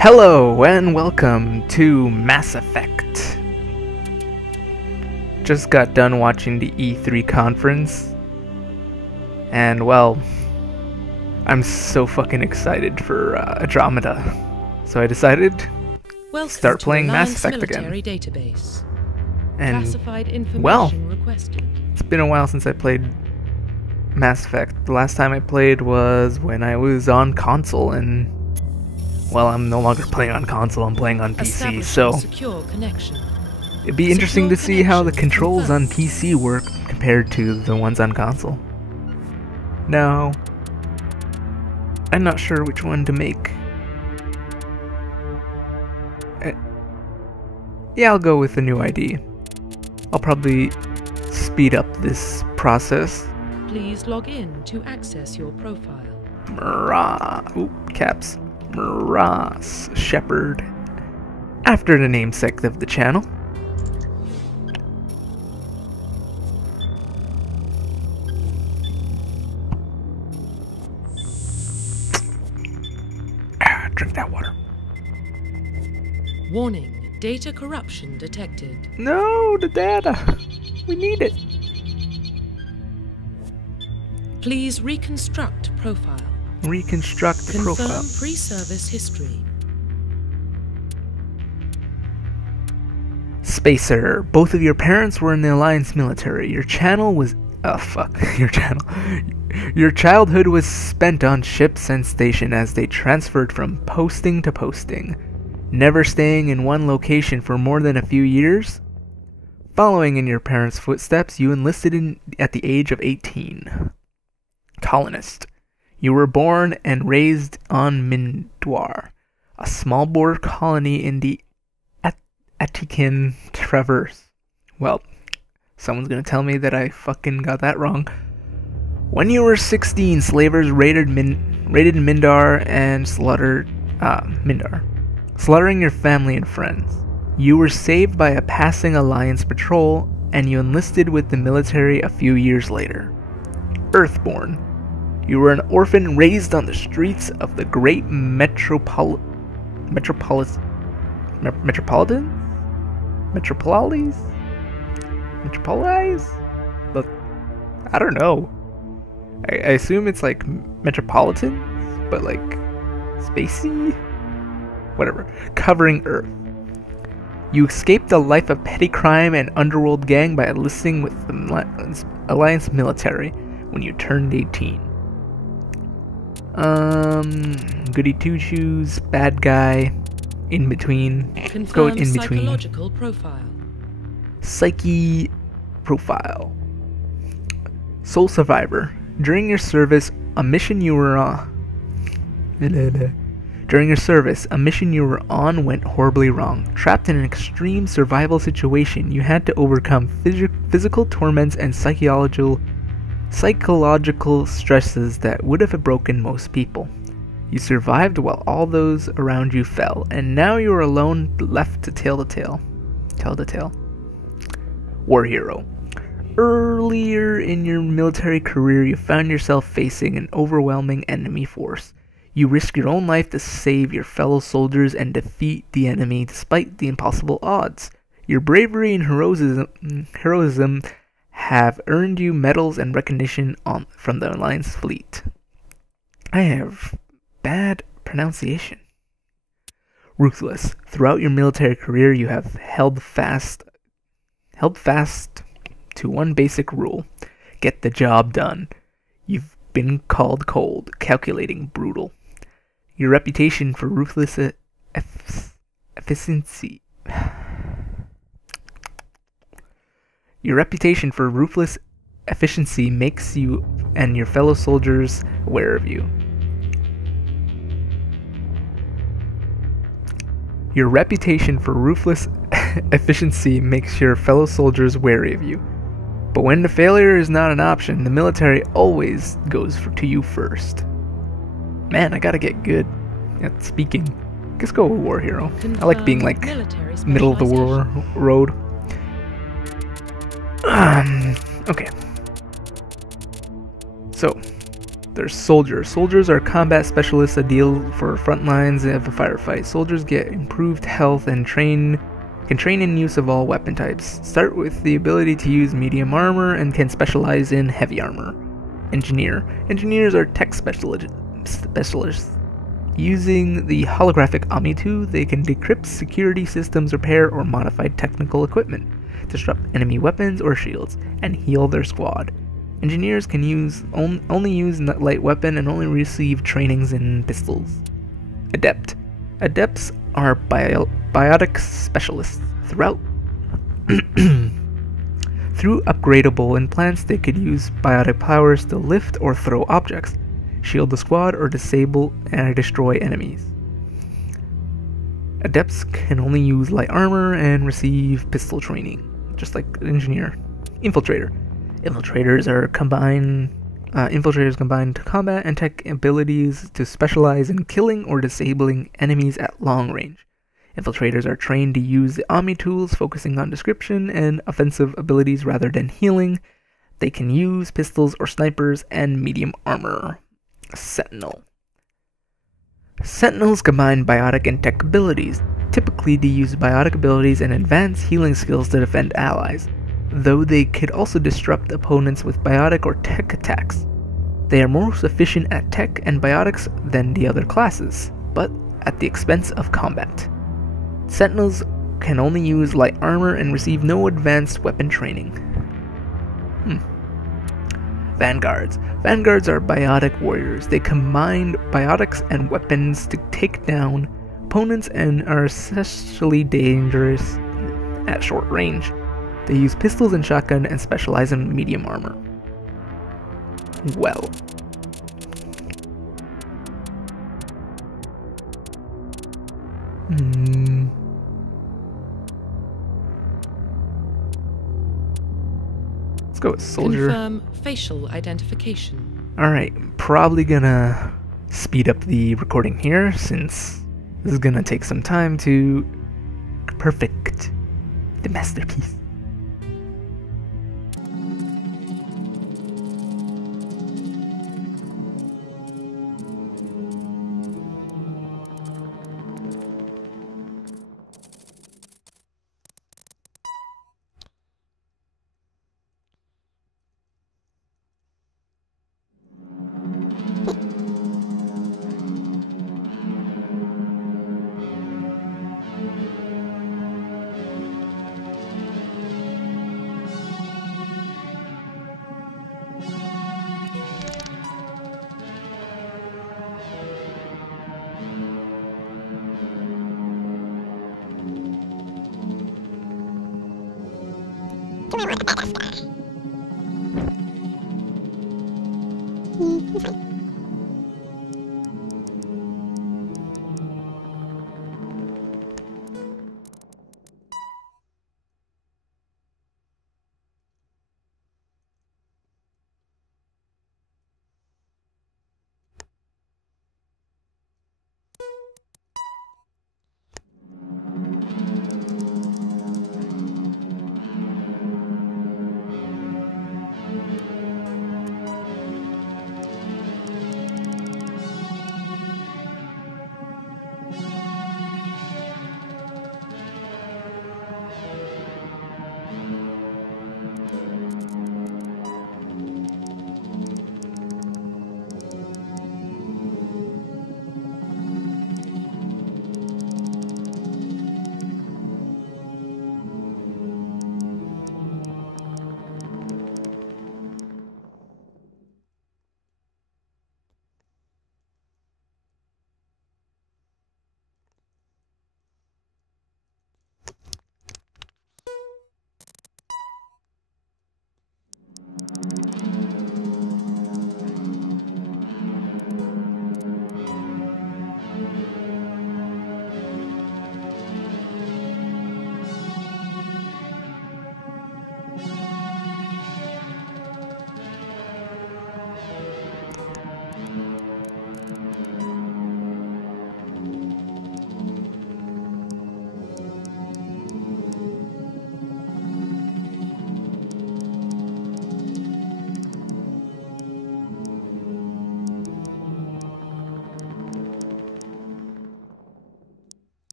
Hello and welcome to Mass Effect. Just got done watching the E3 conference, and well, I'm so fucking excited for Andromeda. So I decided to start playing Mass Effect again. Database. And Classified information well, requested. it's been a while since I played Mass Effect. The last time I played was when I was on console, and well, I'm no longer playing on console, I'm playing on PC, so Secure connection. it'd be interesting to see how the controls on PC work compared to the ones on console. Now, I'm not sure which one to make. Yeah, I'll go with the new ID. I'll probably speed up this process. Please log in to access your profile. Caps. Ross Shepard, after the namesake of the channel. Drink that water. Warning, data corruption detected. No, the data. We need it. Please reconstruct profile. Reconstruct the Confirm profile. pre-service history. Spacer, both of your parents were in the Alliance military. Your channel was... Your channel. Your childhood was spent on ships and station as they transferred from posting to posting, never staying in one location for more than a few years. Following in your parents' footsteps, you enlisted at the age of 18. Colonist. You were born and raised on Mindwar, a small border colony in the Atikin Traverse. Well, someone's gonna tell me that I fucking got that wrong. When you were 16, slavers raided Mindar and slaughtered Mindar, slaughtering your family and friends. You were saved by a passing Alliance patrol, and you enlisted with the military a few years later. Earthborn. You were an orphan raised on the streets of the great metropolis? But I don't know. I assume it's like metropolitan, but like spacey? Whatever. Covering Earth. You escaped a life of petty crime and underworld gang by enlisting with the Alliance military when you turned 18. Goody two-shoes, bad guy, in between. Let's go in between. Psychological profile. Psyche profile. Soul survivor. During your service, a mission you were on. During your service, a mission you were on went horribly wrong. Trapped in an extreme survival situation, you had to overcome physical torments and psychological stresses that would have broken most people. You survived while all those around you fell, and now you are alone, left to tell the tale. War hero. Earlier in your military career, you found yourself facing an overwhelming enemy force. You risked your own life to save your fellow soldiers and defeat the enemy despite the impossible odds. Your bravery and heroism have earned you medals and recognition from the Alliance fleet. I have bad pronunciation. Ruthless. Throughout your military career, you have held fast to one basic rule: get the job done. You've been called cold, calculating, brutal. Your reputation for ruthless efficiency. Your reputation for ruthless efficiency makes you and your fellow soldiers aware of you. Your reputation for ruthless efficiency makes your fellow soldiers wary of you. But when the failure is not an option, the military always goes to you first. Man, I gotta get good at speaking. Let's go with war hero. I like being like middle of the road. Okay. So, There's soldiers. Soldiers are combat specialists, ideal for front lines of a firefight. Soldiers get improved health and can train in use of all weapon types. Start with the ability to use medium armor and can specialize in heavy armor. Engineer. Engineers are tech specialists. Using the holographic Omni-2, they can decrypt security systems, repair or modify technical equipment, disrupt enemy weapons or shields, and heal their squad. Engineers can only use light weapon and only receive trainings in pistols. Adept. Adepts are biotic specialists. Through upgradable implants, they could use biotic powers to lift or throw objects, shield the squad, or disable and destroy enemies. Adepts can only use light armor and receive pistol training, just like an engineer. Infiltrator. Infiltrators combine combat and tech abilities to specialize in killing or disabling enemies at long range. Infiltrators are trained to use the Omni tools, focusing on description and offensive abilities rather than healing. They can use pistols or snipers and medium armor. Sentinel. Sentinels combine biotic and tech abilities. Typically, they use biotic abilities and advanced healing skills to defend allies, though they could also disrupt opponents with biotic or tech attacks. They are more efficient at tech and biotics than the other classes, but at the expense of combat. Sentinels can only use light armor and receive no advanced weapon training. Vanguards. Vanguards are biotic warriors. They combine biotics and weapons to take down opponents and are especially dangerous at short range. They use pistols and shotgun and specialize in medium armor. Well. Let's go with soldier. Confirm facial identification. Alright, probably gonna speed up the recording here since this is gonna take some time to perfect the masterpiece.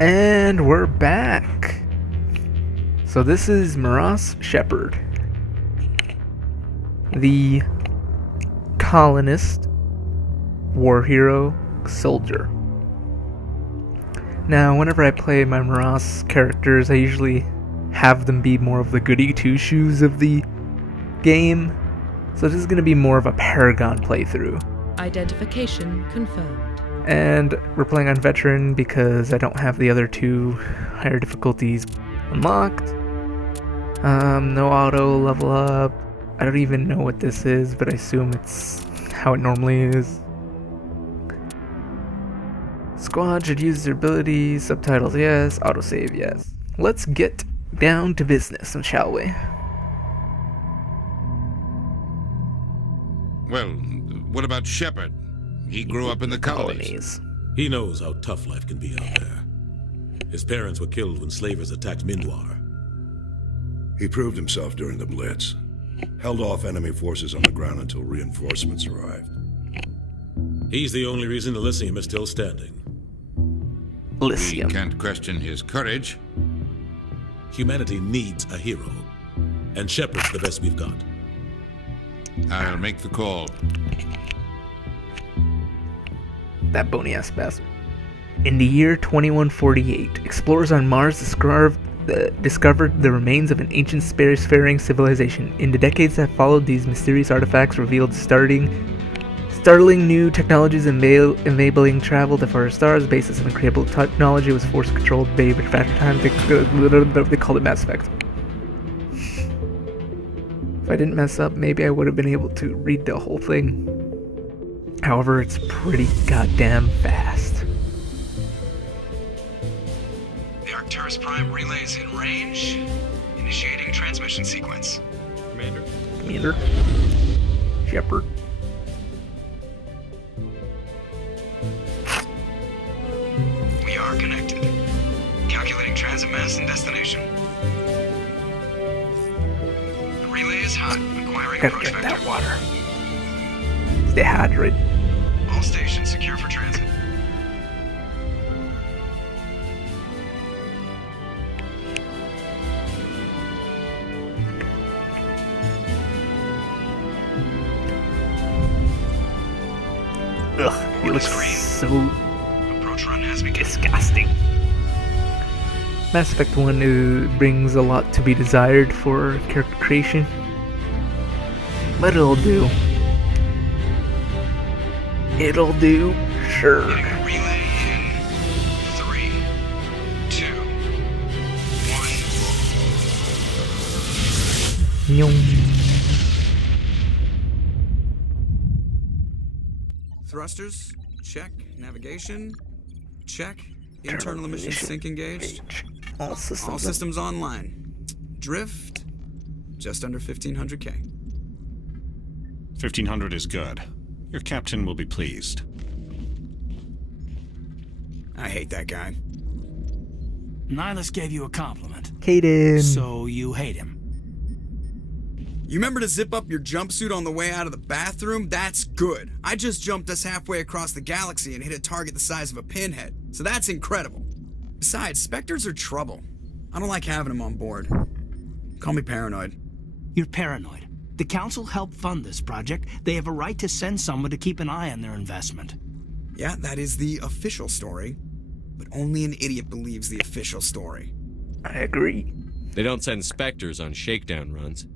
And we're back. So this is Maras Shepard, the colonist, war hero, soldier. Now, whenever I play my Maras characters, I usually have them be more of the goody two-shoes of the game. So this is going to be more of a Paragon playthrough. Identification confirmed. And we're playing on Veteran because I don't have the other two higher difficulties unlocked. No auto level up. I don't even know what this is, but I assume it's how it normally is. Squad should use their abilities, subtitles yes, autosave yes. Let's get down to business, shall we? Well, what about Shepard? He grew up in the colonies. He knows how tough life can be out there. His parents were killed when slavers attacked Mindwar. He proved himself during the Blitz. Held off enemy forces on the ground until reinforcements arrived. He's the only reason Elysium is still standing. We can't question his courage. Humanity needs a hero, and Shepard's the best we've got. I'll make the call. That bony-ass bastard. In the year 2148, explorers on Mars discovered the remains of an ancient spacefaring civilization. In the decades that followed, these mysterious artifacts revealed startling new technologies enabling travel to far stars. The basis of incredible technology was force-controlled baby factor time. They called it Mass Effect. If I didn't mess up, maybe I would have been able to read the whole thing. However, it's pretty goddamn fast. The Arcturus Prime relay is in range. Initiating transmission sequence. Commander. Shepard. We are connected. Calculating transit mass and destination. The relay is hot. Acquiring Gotta approach get vector. that water. Stay hydrated. All stations secure for transit. Ugh, he looks so Approach run has begun. disgusting. Mass Effect 1 brings a lot to be desired for character creation, but it'll do. It'll do, sure. Getting a relay in 3, 2, 1. Nyong. Thrusters, check. Navigation, check. Internal emissions sync engaged. All systems. All systems online. Drift, just under 1500K. 1500 is good. Your captain will be pleased. I hate that guy. Nihilus gave you a compliment. Kaden. So you hate him. You remember to zip up your jumpsuit on the way out of the bathroom? That's good. I just jumped us halfway across the galaxy and hit a target the size of a pinhead. So that's incredible. Besides, Spectres are trouble. I don't like having them on board. Call me paranoid. You're paranoid. The Council helped fund this project. They have a right to send someone to keep an eye on their investment. Yeah, that is the official story. But only an idiot believes the official story. I agree. They don't send Spectres on shakedown runs.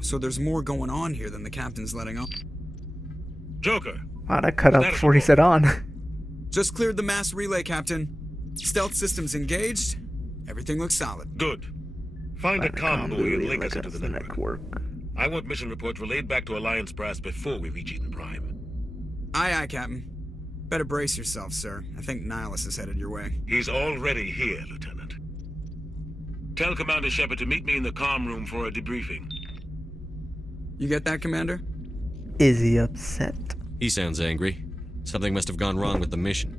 So there's more going on here than the captain's letting on. Joker! Wow, that cut out before he said on. Just cleared the mass relay, Captain. Stealth systems engaged. Everything looks solid. Good. Find a comm buoy and link us into the network. network. I want mission reports relayed back to Alliance Brass before we reach Eden Prime. Aye, aye, Captain. Better brace yourself, sir. I think Nihilus is headed your way. He's already here, Lieutenant. Tell Commander Shepard to meet me in the comm room for a debriefing. You get that, Commander? Is he upset? He sounds angry. Something must have gone wrong with the mission.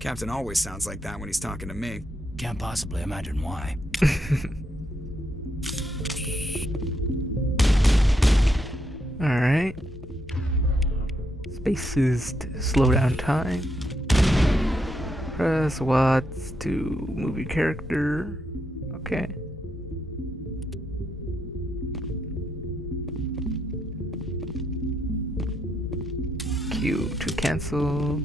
Captain always sounds like that when he's talking to me. Can't possibly imagine why. Alright. Spaces to slow down time. Press Watts to movie character. Okay. Q to cancel.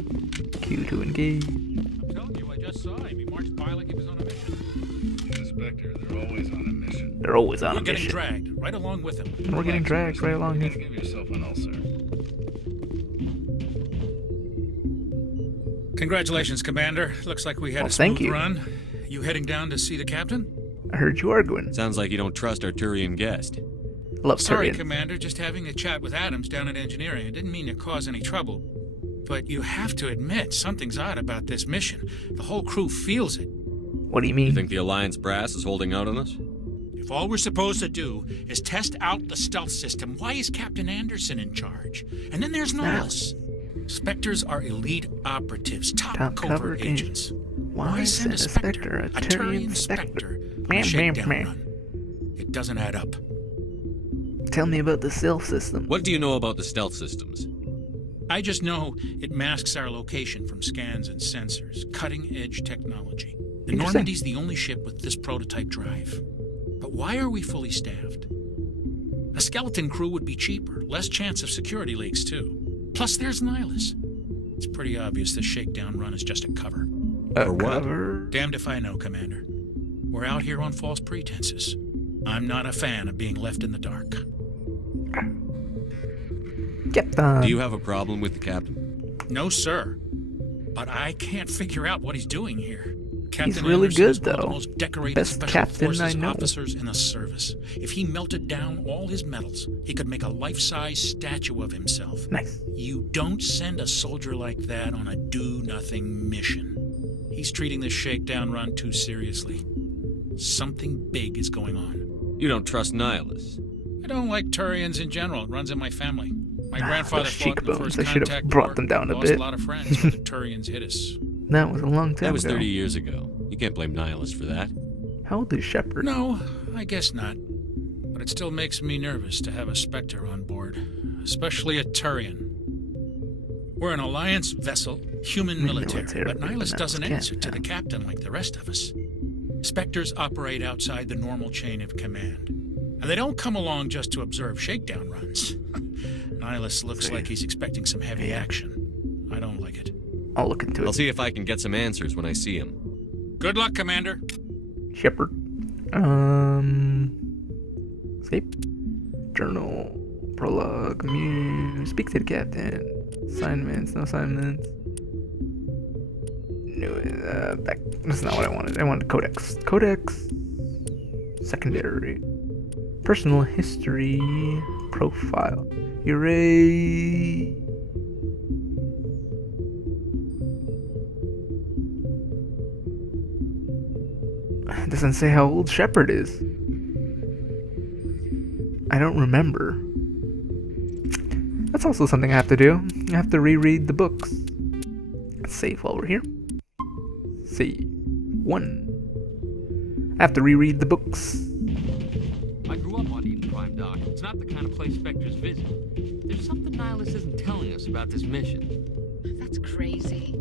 Q to engage. I'm telling you, I just saw him. He marched by like he was on a mission. Inspector, they're always on a mission. They're always on a We're getting mission. dragged right along with him. And we're getting dragged right along You here. guys give yourself an ulcer. Congratulations, Commander. Looks like we had Well, a thank smooth you. run. You heading down to see the captain? I heard you arguing. Sounds like you don't trust our Turian guest. Love Sorry, Tyrion. Commander. Just having a chat with Adams down at engineering. I didn't mean to cause any trouble. But you have to admit, something's odd about this mission. The whole crew feels it. What do you mean? You think the Alliance brass is holding out on us? If all we're supposed to do is test out the stealth system, why is Captain Anderson in charge? And then there's Nihilus. Spectres are elite operatives, top covert agents. Why send a Spectre, a Turian Spectre? on a Bam, shakedown bam, bam. run? It doesn't add up. Tell me about the stealth system. What do you know about the stealth systems? I just know it masks our location from scans and sensors. Cutting-edge technology. The Interesting. Normandy's the only ship with this prototype drive. But why are we fully staffed? A skeleton crew would be cheaper, less chance of security leaks, too. Plus, there's Nihilus. It's pretty obvious this shakedown run is just a cover. For what? Cover. Damned if I know, Commander. We're out here on false pretenses. I'm not a fan of being left in the dark. Captain. Do you have a problem with the captain? No, sir. But I can't figure out what he's doing here. Captain really Anderson is good, one of though. the most decorated Best special captain forces I know. officers in the service. If he melted down all his medals, he could make a life-size statue of himself. Nice. You don't send a soldier like that on a do-nothing mission. He's treating this shakedown run too seriously. Something big is going on. You don't trust Nihilus. I don't like Turians in general. It runs in my family. My Ah, grandfather those fought in the cheekbones. First I should have Contact brought War. them down a Lost bit. a lot of friends when the Turians hit us. That was a long time That was ago. 30 years ago. You can't blame Nihilus for that. How old is Shepard? No, I guess not. But it still makes me nervous to have a Spectre on board, especially a Turian. We're an Alliance vessel, human military, but Nihilus doesn't answer to the captain like the rest of us. Spectres operate outside the normal chain of command. And they don't come along just to observe shakedown runs. Nihilus looks like he's expecting some heavy action. I don't like it. I'll look into it. I'll see if I can get some answers when I see him. Good luck, Commander. Shepard. Escape. Journal. Prologue. Muse. Speak to the captain. Assignments. No assignments. No, back. That's not what I wanted. I wanted codex. Codex. Secondary. Personal history. Profile. Erase. It doesn't say how old Shepard is. I don't remember. That's also something I have to do. I have to reread the books. Let's save while we're here. Save. 1. I have to reread the books. I grew up on Eden Prime, Doc. It's not the kind of place Spectres visit. There's something Nihilus isn't telling us about this mission. That's crazy.